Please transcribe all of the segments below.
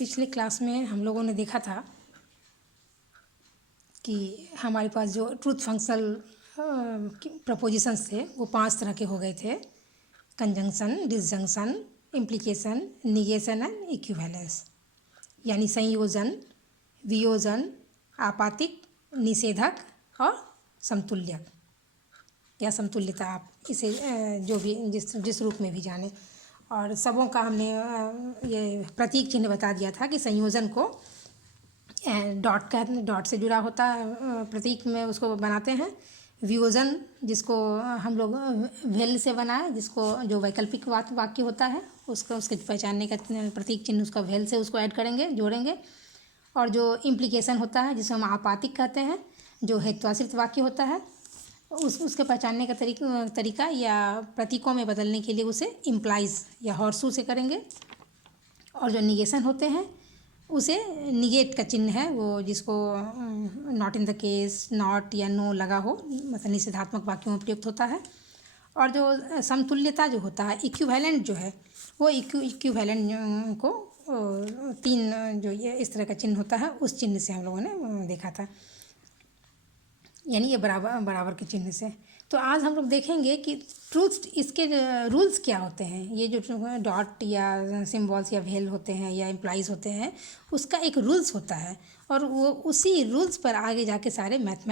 पिछले क्लास में हम लोगों ने देखा था कि हमारे पास जो ट्रूथ फंक्शनल प्रपोजिशंस थे वो 5 तरह के हो गए थे। Conjunction, disjunction, implication, negation and equivalence, यानी संयोजन, वियोजन, आपातिक, निषेधक और समतुल्यक या समतुल्यता, आप इसे जो भी जिस रूप में भी जाने। और सबों का हमने ये प्रतीक चिन्ह बता दिया था कि संयोजन को डॉट से जुड़ा होता है, प्रतीक में उसको बनाते हैं। वियोजन जिसको हम लोग वेल से बनाए, जिसको जो वैकल्पिक वाक्य होता है उसको उसके पहचानने का प्रतीक चिन्ह उसका वेल से उसको ऐड करेंगे, जोड़ेंगे। और जो इम्प्लीकेशन होता है जिसे हम आपातिक कहते हैं, जो हेतुआश्रित वाक्य होता है उसके पहचानने का तरीका या प्रतीकों में बदलने के लिए उसे इम्प्लाइज या हॉर्सू से करेंगे। और जो निगेशन होते हैं उसे निगेट का चिन्ह है वो, जिसको not in the case, not या नो लगा हो, मतलब निषेधात्मक वाक्यों में प्रयुक्त होता है। और जो समतुल्यता जो होता है, इक्विवेलेंट जो है, वो इक्विवेलेंट को 3 जो ये इस तरह का चिन्ह होता है उस चिन्ह से हम लोगों ने देखा था, यानी ये बराबर के चिन्ह से। तो आज हम लोग देखेंगे कि ट्रूथ, इसके रूल्स क्या होते हैं। ये जो डॉट या सिम्बॉल्स या वेल होते हैं या इम्प्लाइज होते हैं, उसका एक रूल्स होता है और वो उसी रूल्स पर आगे जाके सारे मैथ्स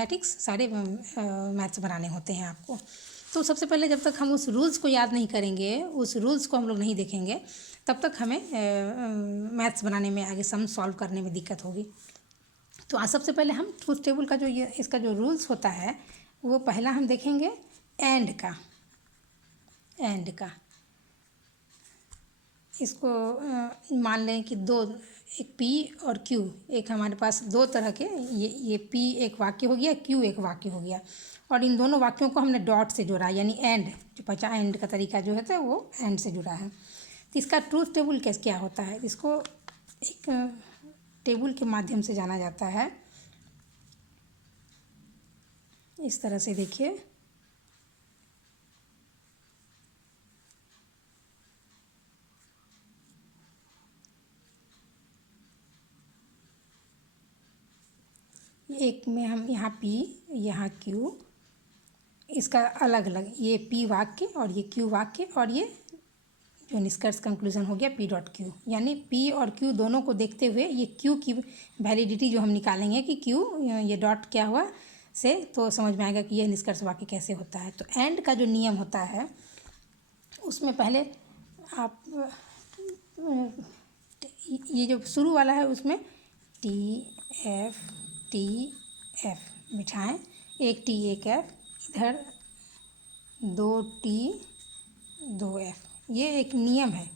बनाने होते हैं आपको। तो सबसे पहले जब तक हम उस रूल्स को याद नहीं करेंगे, उस रूल्स को हम लोग नहीं देखेंगे, तब तक हमें मैथ्स बनाने में, आगे सम सॉल्व करने में दिक्कत होगी। तो आज सबसे पहले हम ट्रूथ टेबल का जो ये इसका जो रूल्स होता है वो पहला हम देखेंगे एंड का। इसको मान लें कि एक पी और क्यू, एक हमारे पास 2 तरह के, ये पी एक वाक्य हो गया, क्यू एक वाक्य हो गया, और इन दोनों वाक्यों को हमने डॉट से जोड़ा, यानी एंड, जो एंड का तरीका जो है वो एंड से जुड़ा है। तो इसका ट्रूथ टेबल क्या होता है, इसको एक टेबल के माध्यम से जाना जाता है। इस तरह से देखिए, एक में हम यहाँ पी, यहाँ क्यू, इसका अलग अलग, ये पी वाक्य और ये क्यू वाक्य, और ये जो निष्कर्ष कंक्लूजन हो गया पी डॉट क्यू, यानी पी और क्यू दोनों को देखते हुए ये क्यू की वैलिडिटी जो हम निकालेंगे कि क्यू ये डॉट क्या हुआ से, तो समझ में आएगा कि यह निष्कर्ष वाक्य कैसे होता है। तो एंड का जो नियम होता है उसमें पहले आप ये जो शुरू वाला है उसमें टी एफ बिठाएं, एक टी एक एफ, इधर 2 टी 2 एफ, ये एक नियम है,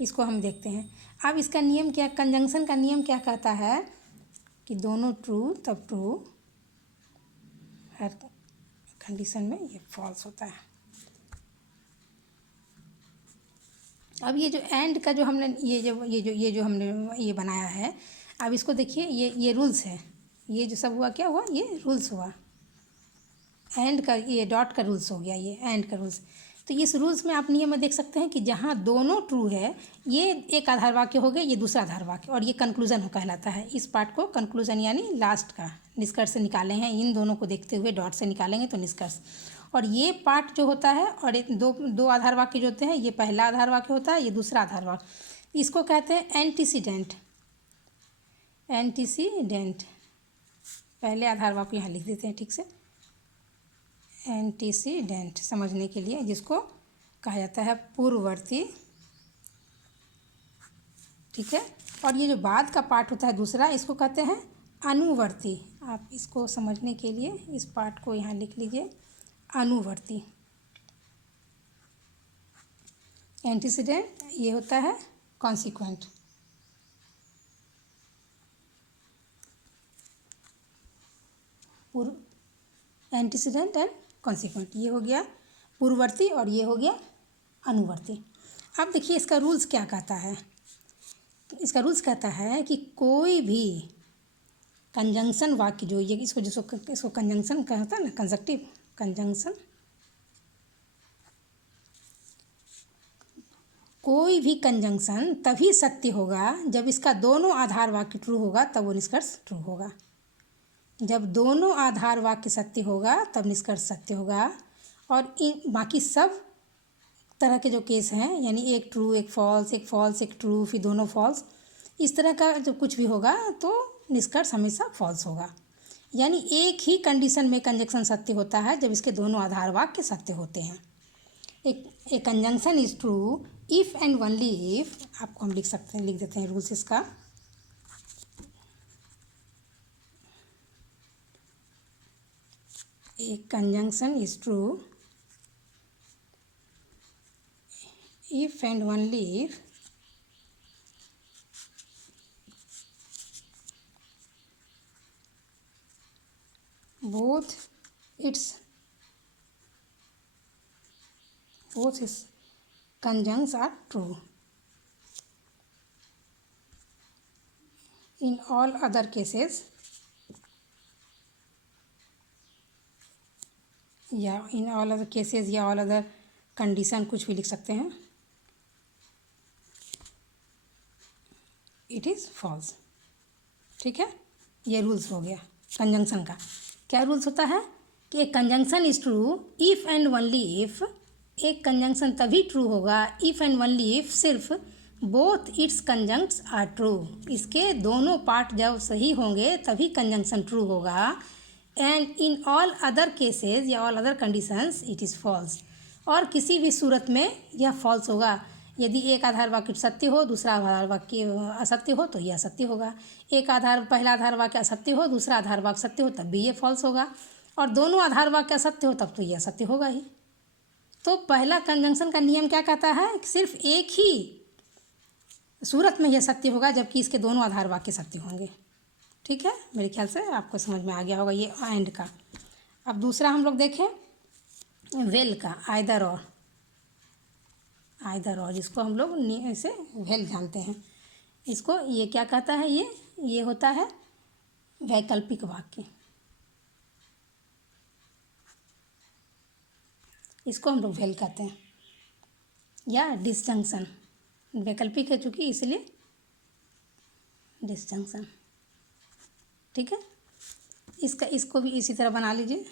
इसको हम देखते हैं। अब इसका नियम क्या, कंजंक्शन का नियम क्या कहता है कि दोनों ट्रू तब ट्रू, हर कंडीशन में ये फॉल्स होता है। अब ये जो एंड का जो हमने ये जो हमने ये बनाया है, अब इसको देखिए, ये रूल्स है, ये जो सब हुआ क्या हुआ, ये रूल्स हुआ। एंड का ये डॉट का रूल्स हो गया, ये एंड का रूल्स। तो इस रूल्स में आप नियम में देख सकते हैं कि जहाँ दोनों ट्रू है ये एक आधार वाक्य हो गया, ये दूसरा आधार वाक्य, और ये कंक्लूजन हो कहलाता है। इस पार्ट को कंक्लूजन यानी लास्ट का निष्कर्ष से निकाले हैं, इन दोनों को देखते हुए डॉट से निकालेंगे तो निष्कर्ष। और ये पार्ट जो होता है, और दो आधार वाक्य जो होते हैं, ये पहला आधार वाक्य होता है, ये दूसरा आधार वाक्य, इसको कहते हैं एंटीसीडेंट। पहले आधार वाक्य यहाँ लिख देते हैं ठीक से, एंटीसीडेंट समझने के लिए, जिसको कहा जाता है पूर्ववर्ती, ठीक है। और ये जो बाद का पार्ट होता है दूसरा, इसको कहते हैं अनुवर्ती। आप इसको समझने के लिए इस पार्ट को यहाँ लिख लीजिए, अनुवर्ती। एंटीसीडेंट ये होता है कॉन्सिक्वेंट। एंटीसीडेंट एंड कॉन्सिक्वेंट, ये हो गया पूर्ववर्ती और ये हो गया अनुवर्ती। अब देखिए इसका रूल्स क्या कहता है। इसका रूल्स कहता है कि कोई भी कंजंक्शन वाक्य जो ये इसको कंजंक्शन कहता है ना, कंजक्टिव कंजंक्शन, कोई भी कंजंक्शन तभी सत्य होगा जब इसका दोनों आधार वाक्य ट्रू होगा, तब वो निष्कर्ष ट्रू होगा। जब दोनों आधार वाक्य सत्य होगा तब निष्कर्ष सत्य होगा। और इन बाकी सब तरह के जो केस हैं, यानी एक ट्रू एक फॉल्स, एक फॉल्स एक ट्रू, फिर दोनों फॉल्स, इस तरह का जब कुछ भी होगा तो निष्कर्ष हमेशा फॉल्स होगा। यानी एक ही कंडीशन में कंजंक्शन सत्य होता है जब इसके दोनों आधार वाक्य सत्य होते हैं। एक conjunction is true if and only if, आपको हम लिख देते हैं रूल्स इसका। एक conjunction is true if and only if both its conjunctions are true. In all other cases, या in all other cases या all other condition, कुछ भी लिख सकते हैं, इट इज़ फॉल्स। ठीक है, ये रूल्स हो गया कंजंक्शन का। क्या रूल्स होता है कि एक conjunction is true if and only if, एक कंजंक्शन तभी ट्रू होगा इफ़ एंड ओनली इफ़, सिर्फ both its conjuncts are true, इसके दोनों पार्ट जब सही होंगे तभी कंजंक्शन ट्रू होगा। And in all other cases या all other conditions it is false, और किसी भी सूरत में यह फॉल्स होगा। यदि एक आधार वाक्य सत्य हो, दूसरा आधार वाक्य असत्य हो, तो यह असत्य होगा। पहला आधार वाक्य असत्य हो, दूसरा आधार वाक्य सत्य हो, तब भी ये फॉल्स होगा। और दोनों आधार वाक्य असत्य हो, तब तो यह सत्य होगा ही। तो पहला कंजंक्शन का नियम क्या कहता है? सिर्फ एक ही सूरत में यह सत्य होगा जबकि इसके दोनों आधार वाक्य सत्य होंगे। ठीक है, मेरे ख्याल से आपको समझ में आ गया होगा ये एंड का। अब दूसरा हम लोग देखें वेल का, आइदर और, जिसको हम लोग इसे वेल जानते हैं। इसको ये क्या कहता है? ये होता है वैकल्पिक वाक्य। इसको हम लोग वेल कहते हैं, या डिसजंक्शन। वैकल्पिक है चूँकि इसलिए डिसजंक्शन। ठीक है, इसको भी इसी तरह बना लीजिए,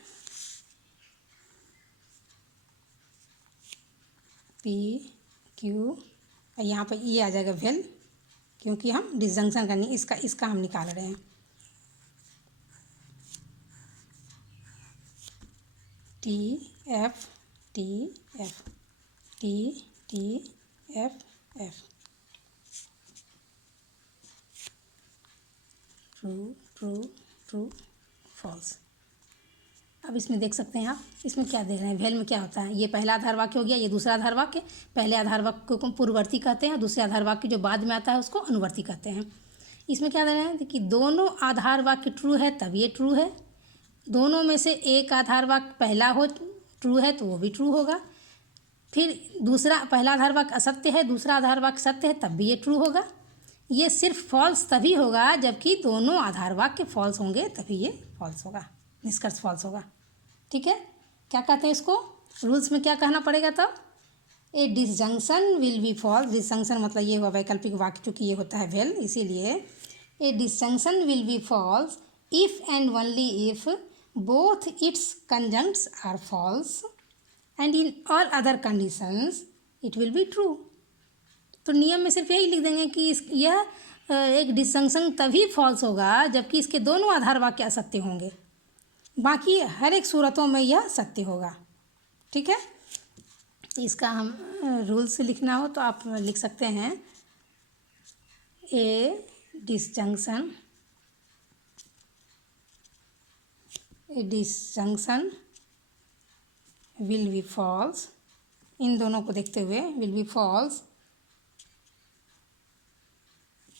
पी क्यू, यहाँ पर ये आ जाएगा वेल, क्योंकि हम डिसजंक्शन करनी इसका हम निकाल रहे हैं। T F true false. अब इसमें देख सकते हैं आप, इसमें क्या देख रहे हैं, वेल में क्या होता है? ये पहला आधार वाक्य हो गया, ये दूसरा आधार वाक्य। पहले आधार वाक्य को पूर्ववर्ती कहते हैं, दूसरे आधार वाक्य जो बाद में आता है उसको अनुवर्ती कहते हैं। इसमें क्या दे रहे हैं कि दोनों आधार वाक्य ट्रू है तब ये ट्रू है, दोनों में से एक आधार वाक्य पहला हो ट्रू है तो वो भी ट्रू होगा, फिर पहला आधार वाक्य असत्य है, दूसरा आधार वाक्य सत्य है, तब भी ये ट्रू होगा। ये सिर्फ फॉल्स तभी होगा जबकि दोनों आधार वाक्य फॉल्स होंगे, तभी ये फॉल्स होगा, निष्कर्ष फॉल्स होगा। ठीक है, क्या कहते हैं इसको? रूल्स में क्या कहना पड़ेगा तब? A disjunction will be false. Disjunction मतलब ये हुआ वैकल्पिक वाक्य, चूँकि ये होता है वेल, इसीलिए a disjunction will be false if and only if both its conjuncts are false and in all other conditions it will be true. तो नियम में सिर्फ यही लिख देंगे कि यह एक डिसजंक्शन तभी फॉल्स होगा जबकि इसके दोनों आधार वाक्य असत्य होंगे, बाकी हर एक सूरतों में यह सत्य होगा। ठीक है, इसका हम रूल से लिखना हो तो आप लिख सकते हैं, a disjunction will be false, इन दोनों को देखते हुए will be false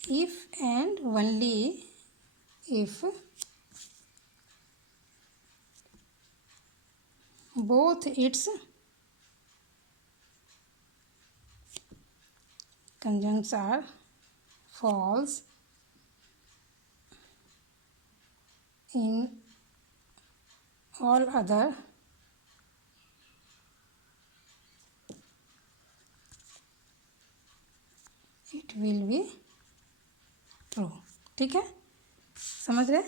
if and only if both its conjuncts are false in all other it will be true. ठीक है, समझ रहे?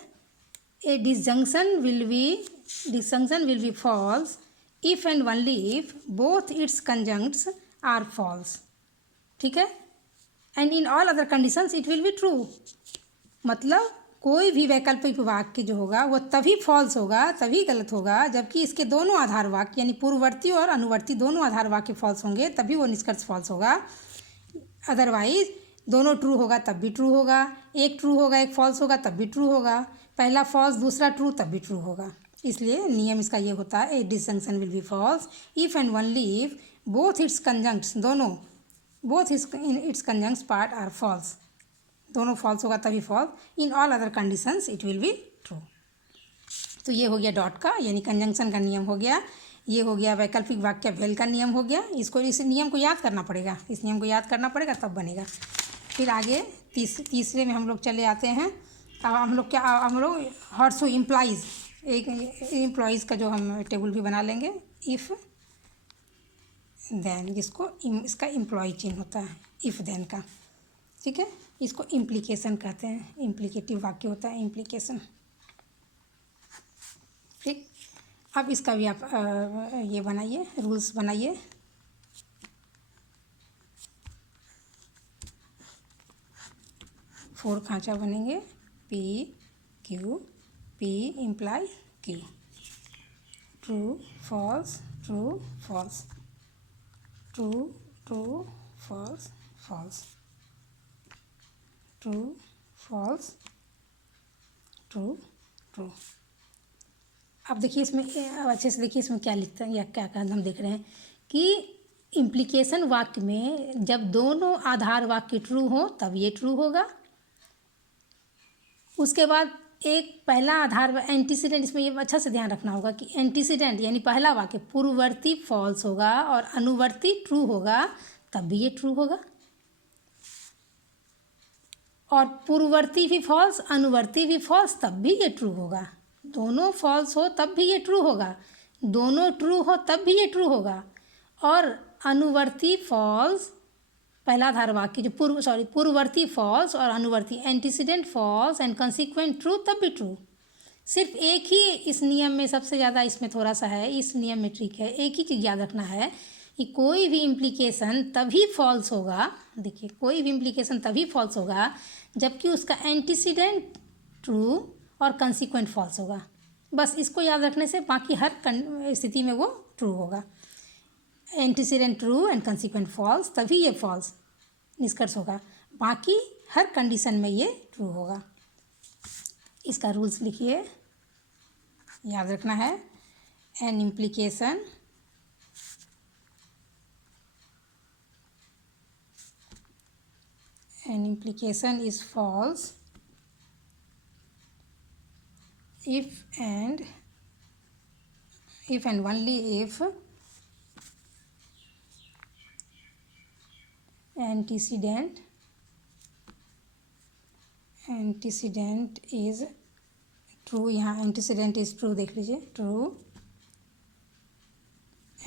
ए disjunction will be false if and only if both its conjuncts are false। ठीक है, and in all other conditions it will be true. मतलब कोई भी वैकल्पिक वाक्य जो होगा वो तभी फॉल्स होगा, तभी गलत होगा, जबकि इसके दोनों आधार वाक्य यानी पूर्ववर्ती और अनुवर्ती दोनों आधार वाक्य फॉल्स होंगे, तभी वो निष्कर्ष फॉल्स होगा। अदरवाइज दोनों ट्रू होगा तब भी ट्रू होगा, एक ट्रू होगा एक फॉल्स होगा तब भी ट्रू होगा, पहला फॉल्स दूसरा ट्रू तब भी ट्रू होगा। इसलिए नियम इसका ये होता है, a disjunction will be false if and only if both its conjuncts दोनों both its conjuncts part are false. दोनों फॉल्स होगा तभी false, in all other conditions it will be true. तो ये हो गया डॉट का यानी कंजंक्शन का नियम हो गया, ये हो गया वैकल्पिक वाक्य वेल का नियम हो गया। इस नियम को याद करना पड़ेगा, इस नियम को याद करना पड़ेगा तब बनेगा। फिर आगे तीसरे में हम लोग चले आते हैं। अब हम लोग हॉर्सो इम्प्लाइज, एक एम्प्लॉइज़ का जो हम टेबल भी बना लेंगे। इफ़ देन, जिसको इसका एम्प्लॉय चिन्ह होता है इफ़ देन का। ठीक है, इसको इम्प्लीकेशन कहते हैं, इम्प्लीकेटिव वाक्य होता है इम्प्लीकेशन। ठीक, अब इसका भी आप ये बनाइए, रूल्स बनाइए। फोर खांचा बनेंगे, P Q, P imply Q, true false true false, true true false false, true false true true. अब देखिए इसमें, अब अच्छे से देखिए इसमें क्या लिखता है या क्या कहा हम देख रहे हैं कि इम्प्लीकेशन वाक्य में जब दोनों आधार वाक्य ट्रू हो तब ये ट्रू होगा। उसके बाद एक पहला आधार एंटीसीडेंट, इसमें ये अच्छा से ध्यान रखना होगा कि एंटीसीडेंट यानी पहला वाक्य पूर्ववर्ती फॉल्स होगा और अनुवर्ती ट्रू होगा तब भी ये ट्रू होगा, और पूर्ववर्ती भी फॉल्स अनुवर्ती भी फॉल्स तब भी ये ट्रू होगा। दोनों फॉल्स हो तब भी ये ट्रू होगा, दोनों ट्रू हो तब भी ये ट्रू होगा, और अनुवर्ती फॉल्स पहला आधार वाक्य जो पूर्ववर्ती फॉल्स और अनुवर्ती एंटीसीडेंट फॉल्स एंड कंसीक्वेंट ट्रू तब भी ट्रू। सिर्फ एक ही इस नियम में सबसे ज़्यादा इसमें थोड़ा सा है, इस नियम में ट्रिक है, एक ही चीज़ याद रखना है कि कोई भी इम्प्लीकेशन तभी फॉल्स होगा। देखिए, कोई भी इम्प्लीकेशन तभी फॉल्स होगा जबकि उसका एंटीसीडेंट ट्रू और कंसीक्वेंट फॉल्स होगा। बस इसको याद रखने से बाकी हर स्थिति में वो ट्रू होगा। एंटीसीडेंट ट्रू एंड कंसीक्वेंट फॉल्स तभी ये फॉल्स निष्कर्ष होगा, बाकी हर कंडीशन में ये ट्रू होगा। इसका रूल्स लिखिए, याद रखना है। An implication is false if and only if antecedent is true। यहाँ antecedent is true देख लीजिए, true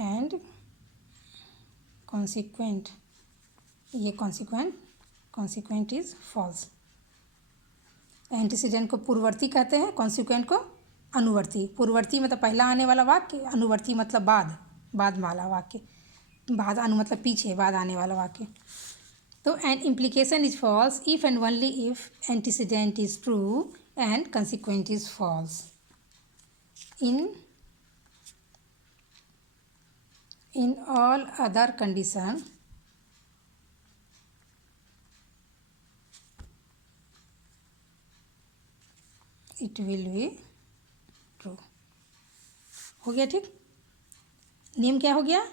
and consequent, ये consequent is false। एंटीसीडेंट को पूर्ववर्ती कहते हैं, कॉन्सिक्वेंट को अनुवर्ती। पूर्ववर्ती मतलब पहला आने वाला वाक्य, अनुवर्ती मतलब बाद वाला वाक्य, बाद अनु मतलब पीछे बाद आने वाला वाक्य। तो an implication is false if and only if antecedent is true and consequent is false. In all other condition it will be true. हो गया? ठीक, नियम क्या हो गया,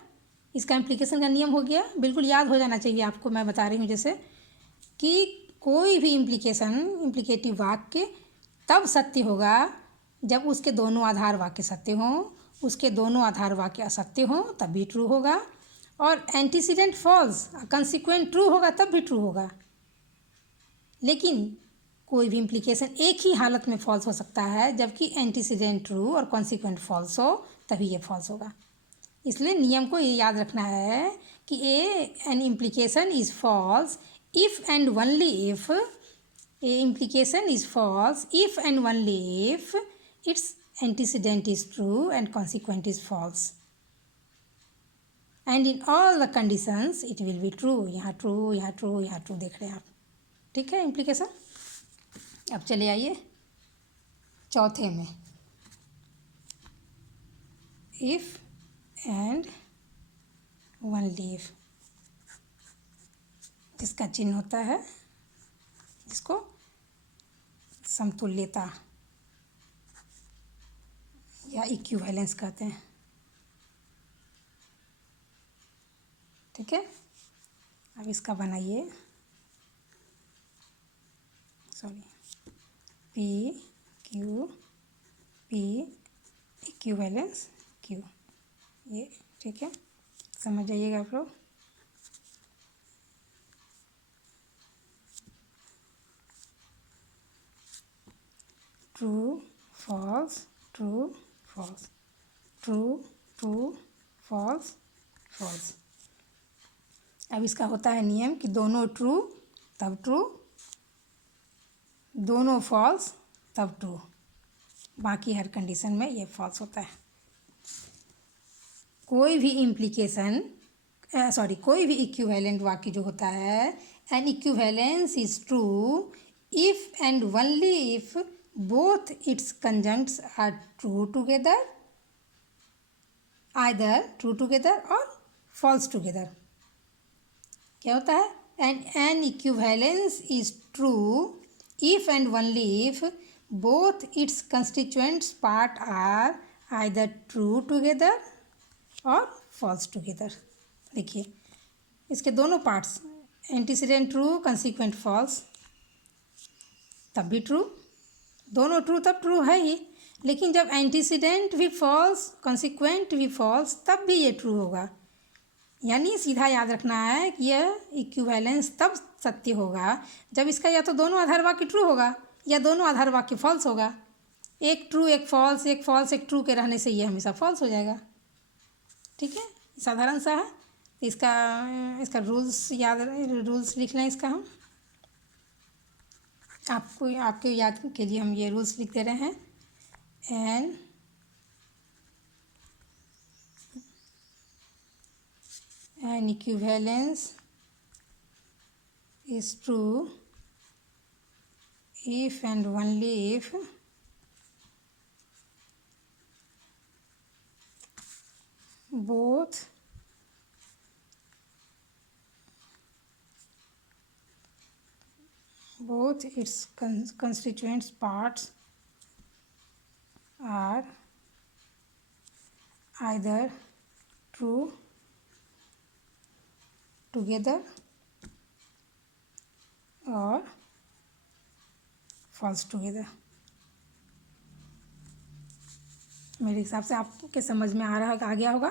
इसका इम्प्लीकेशन का नियम हो गया। बिल्कुल याद हो जाना चाहिए आपको, मैं बता रही हूँ जैसे कि कोई भी इम्प्लीकेटिव वाक्य तब सत्य होगा जब उसके दोनों आधार वाक्य सत्य हों, उसके दोनों आधार वाक्य असत्य हों तब भी ट्रू होगा, और एंटीसीडेंट फॉल्स कंसिक्वेंट ट्रू होगा तब भी ट्रू होगा। लेकिन कोई भी इम्प्लीकेशन एक ही हालत में फॉल्स हो सकता है, जबकि एंटीसीडेंट ट्रू और कॉन्सिक्वेंट फॉल्स हो तभी ये फॉल्स होगा। इसलिए नियम को ये याद रखना है कि an implication is false if and only if a implication is false, if and only if its antecedent is true and consequent is false, and in all the conditions it will be true. यहाँ true, यहाँ true, यहाँ true देख रहे हैं आप, ठीक है implication। अब चले आइए चौथे में, if and only if, जिसका चिन्ह होता है, जिसको समतुल्यता या इक्विवेलेंस कहते हैं, ठीक है। अब इसका बनाइए, sorry, P Q P equivalence Q, ये ठीक है, समझ जाइएगा आप लोग। True false true false, true true false false. अब इसका होता है नियम कि दोनों ट्रू तब ट्रू, दोनों फॉल्स तब ट्रू, बाकी हर कंडीशन में ये फॉल्स होता है। कोई भी इम्प्लीकेशन कोई भी इक्विवेलेंट वाक्य जो होता है, an equivalence is true if and only if both its conjuncts are true together, either true together और फॉल्स टुगेदर। क्या होता है, an equivalence is true if and only if both its constituents part are either true together और false together. देखिए इसके दोनों parts, antecedent true consequent false, तब भी ट्रू, दोनों ट्रू तब ट्रू है ही, लेकिन जब एंटीसीडेंट भी फॉल्स कंसिक्वेंट भी फॉल्स तब भी ये ट्रू होगा। यानी सीधा याद रखना है कि यह इक्विवेलेंस तब सत्य होगा जब इसका या तो दोनों आधार वाक्य ट्रू होगा या दोनों आधार वाक्य फॉल्स होगा। एक ट्रू एक फॉल्स, एक फॉल्स एक ट्रू के रहने से ये हमेशा फॉल्स हो जाएगा, ठीक है, साधारण सा है। तो इसका रूल्स याद, रूल्स लिख लें इसका, हम आपके याद के लिए हम ये रूल्स लिख दे रहे हैं। An equivalence is true if and only if both its constituent parts are either true together और फॉल्स टुगेदर। मेरे हिसाब से आपके समझ में आ गया होगा।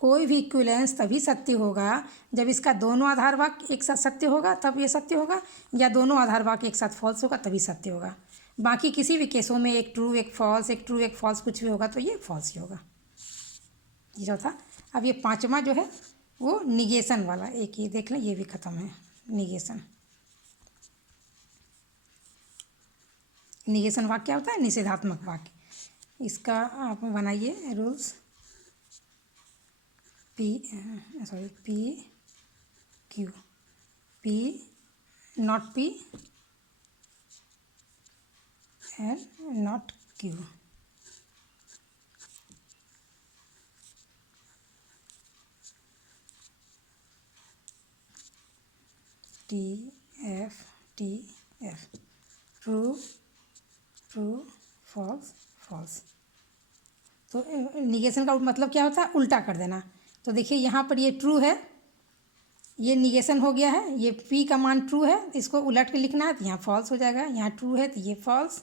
कोई भी इक्विवेलेंस तभी सत्य होगा जब इसका दोनों आधार वाक्य एक साथ सत्य होगा, तब ये सत्य होगा, या दोनों आधार वाक्य एक साथ फॉल्स होगा तभी सत्य होगा। बाकी किसी भी केसों में एक ट्रू एक फॉल्स, एक ट्रू एक फॉल्स कुछ भी होगा तो ये फॉल्स ही होगा। ये जो था, अब ये पांचवा जो है वो निगेशन वाला, एक ये देख लें, ये भी ख़त्म है। निगेशन, निगेशन वाक्य क्या होता है, निषेधात्मक वाक्य। इसका आप बनाइए rules, P Q, P not P and not Q. T F, true true false false. तो निगेशन का मतलब क्या होता है, उल्टा कर देना। तो देखिए यहाँ पर ये ट्रू है, ये निगेशन हो गया है, ये पी का मान ट्रू है, इसको उलट के लिखना है तो यहाँ फॉल्स हो जाएगा। यहाँ ट्रू है तो ये false,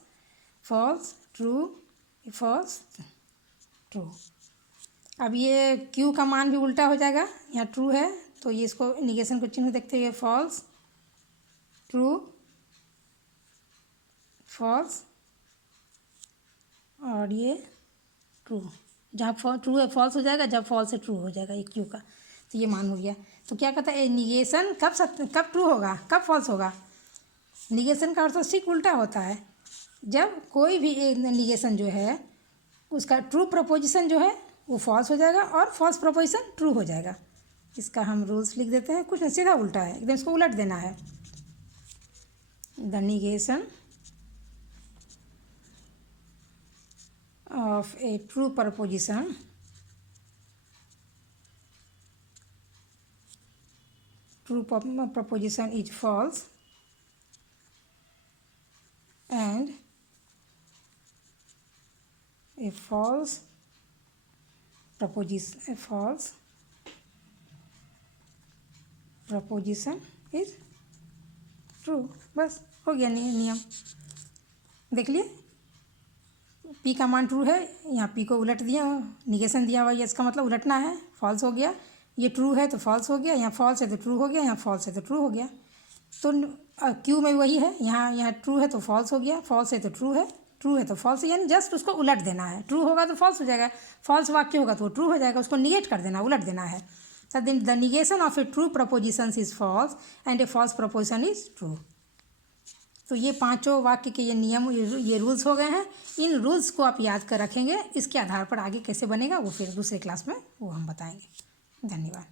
false true, false true. अब ये क्यू का मान भी उल्टा हो जाएगा, यहाँ ट्रू है तो ये इसको निगेशन को चिन्ह देखते हुए फॉल्स ट्रू फॉल्स, और ये ट्रू, जहाँ ट्रू है फॉल्स हो जाएगा, जब फॉल्स है ट्रू हो जाएगा ये क्यू का। तो ये मान हो गया। तो क्या कहता है निगेशन कब ट्रू होगा, कब फॉल्स होगा। निगेशन का अर्थ तो ठीक उल्टा होता है। जब कोई भी निगेशन जो है उसका ट्रू प्रपोजिशन जो है वो फॉल्स हो जाएगा और फॉल्स प्रपोजिशन ट्रू हो जाएगा। इसका हम रूल्स लिख देते हैं, कुछ नहीं सीधा उल्टा है, एकदम इसको उलट देना है। The negation of a true proposition is false and a false proposition is true। बस हो गया नियम। देख लिए पी का मान ट्रू है, यहाँ पी को उलट दिया, निगेशन दिया हुआ है, इसका मतलब उलटना है, फॉल्स हो गया। ये ट्रू है तो फॉल्स हो गया, यहाँ फॉल्स है तो ट्रू हो गया, यहाँ फॉल्स है तो ट्रू हो गया। तो क्यू में वही है, यहाँ ट्रू है तो फॉल्स हो गया, फॉल्स है तो ट्रू है, ट्रू है तो फॉल्स, यानी जस्ट उसको उलट देना है। ट्रू होगा तो फॉल्स हो जाएगा, फॉल्स वाक्य होगा तो वो ट्रू हो जाएगा, उसको निगेट कर देना, उलट देना है। The negation of a true proposition is false and a false proposition is true. तो ये पांचों वाक्य के ये नियम, ये रूल्स हो गए हैं। इन रूल्स को आप याद कर रखेंगे, इसके आधार पर आगे कैसे बनेगा वो फिर दूसरे क्लास में वो हम बताएंगे। धन्यवाद।